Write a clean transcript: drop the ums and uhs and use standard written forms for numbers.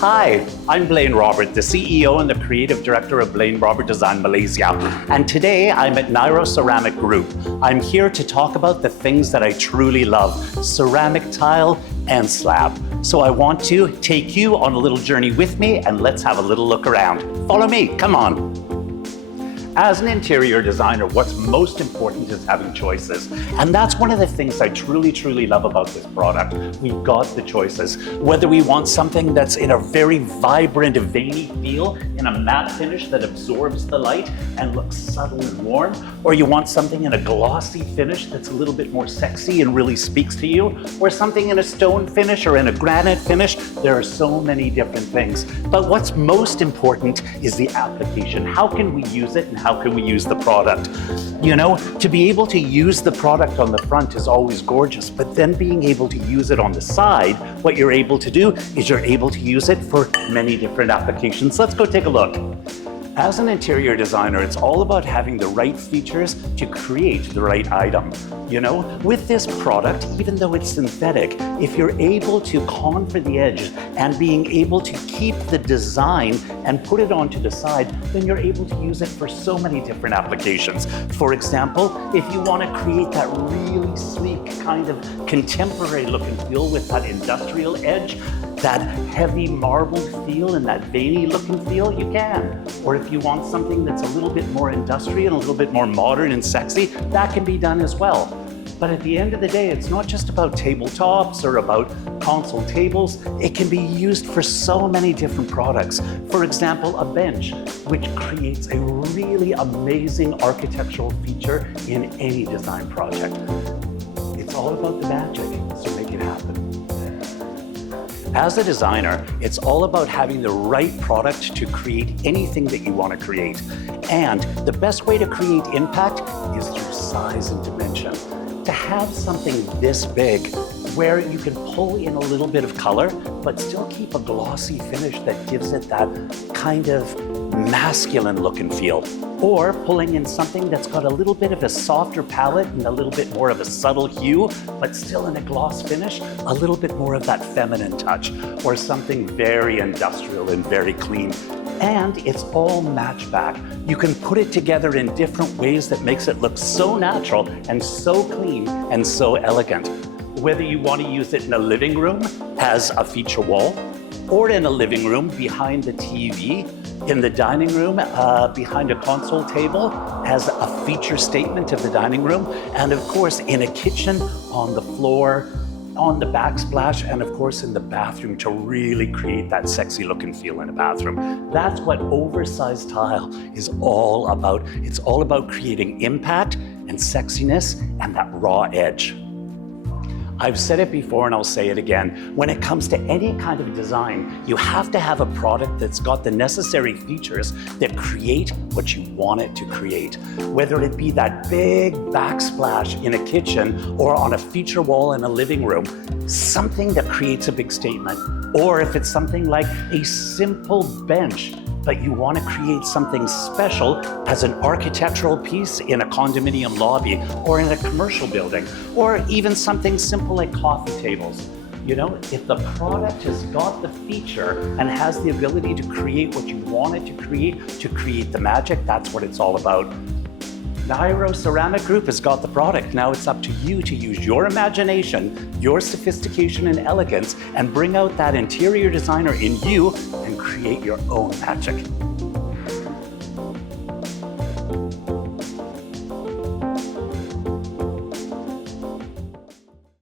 Hi, I'm Blaine Robert, the CEO and the Creative Director of Blaine Robert Design Malaysia. And today I'm at Nairo Ceramic Group. I'm here to talk about the things that I truly love, ceramic tile and slab. So I want to take you on a little journey with me and let's have a little look around. Follow me, come on. As an interior designer, what's most important is having choices. And that's one of the things I truly love about this product. We've got the choices. Whether we want something that's in a very vibrant, veiny feel, in a matte finish that absorbs the light and looks subtle and warm, or you want something in a glossy finish that's a little bit more sexy and really speaks to you, or something in a stone finish or in a granite finish, there are so many different things. But what's most important is the application. How can we use it and how can we use the product? You know, to be able to use the product on the front is always gorgeous, but then being able to use it on the side, what you're able to do is you're able to use it for many different applications. Let's go take a look. As an interior designer, it's all about having the right features to create the right item. You know, with this product, even though it's synthetic, if you're able to contour the edge and being able to keep the design and put it onto the side, then you're able to use it for so many different applications. For example, if you want to create that really sleek kind of contemporary look and feel with that industrial edge, that heavy marbled feel and that veiny look and feel, you can. Or if you want something that's a little bit more industrial, a little bit more modern and sexy, that can be done as well. But at the end of the day, it's not just about tabletops or about console tables. It can be used for so many different products. For example, a bench, which creates a really amazing architectural feature in any design project. It's all about the magic, so make it happen. As a designer, it's all about having the right product to create anything that you want to create. And the best way to create impact is through size and dimension. To have something this big, where you can pull in a little bit of color, but still keep a glossy finish that gives it that kind of masculine look and feel. Or pulling in something that's got a little bit of a softer palette and a little bit more of a subtle hue, but still in a gloss finish, a little bit more of that feminine touch, or something very industrial and very clean. And it's all matchback. You can put it together in different ways that makes it look so natural and so clean and so elegant. Whether you want to use it in a living room as a feature wall, or in a living room behind the TV, in the dining room behind a console table as a feature statement of the dining room, and of course in a kitchen, on the floor, on the backsplash, and of course in the bathroom to really create that sexy look and feel in a bathroom. That's what oversized tile is all about. It's all about creating impact and sexiness and that raw edge. I've said it before and I'll say it again. When it comes to any kind of design, you have to have a product that's got the necessary features that create what you want it to create. Whether it be that big backsplash in a kitchen or on a feature wall in a living room, something that creates a big statement. Or if it's something like a simple bench, but you want to create something special as an architectural piece in a condominium lobby or in a commercial building, or even something simple like coffee tables. You know, if the product has got the feature and has the ability to create what you want it to create the magic, that's what it's all about. Nairo Ceramic Group has got the product. Now it's up to you to use your imagination, your sophistication and elegance, and bring out that interior designer in you and create your own magic.